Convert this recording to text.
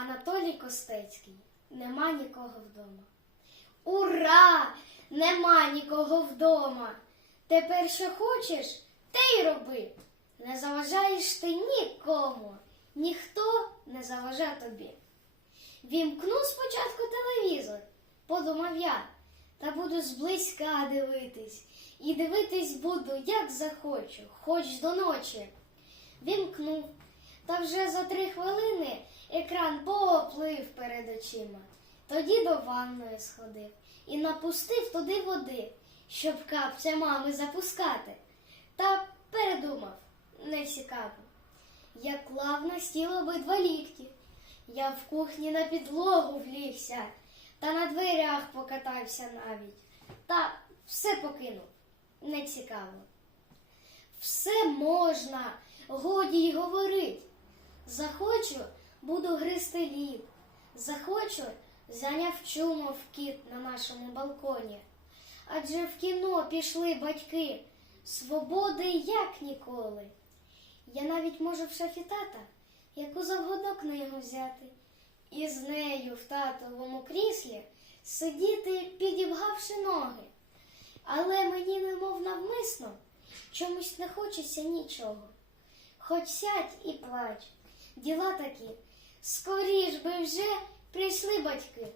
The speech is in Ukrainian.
Анатолій Костецький. Нема нікого вдома. Ура! Нема нікого вдома. Тепер що хочеш, те й роби. Не заважаєш ти нікому, ніхто не заважа тобі. Вімкну спочатку телевізор, подумав я, та буду зблизька дивитись. І дивитись буду, як захочу, хоч до ночі. Вімкнув, та вже за три хвилини екран поплив перед очима. Тоді до ванної сходив і напустив туди води, щоб капця мами запускати. Та передумав, не цікаво. Я клав на стіл обидва лікті. Я в кухні на підлогу влігся, та на дверях покатався навіть. Та все покинув, не цікаво. Все можна, годі й говорить. Захочу, буду гризти лід. Захочу, зайняв чумов кіт на нашому балконі. Адже в кіно пішли батьки, свободи як ніколи. Я навіть можу в шафі тата яку завгодно книгу взяти, і з нею в татовому кріслі сидіти, підібгавши ноги. Але мені, немов навмисно, чомусь не хочеться нічого. Хоч сядь і плач, діла такі, скоріш би вже прийшли батьки.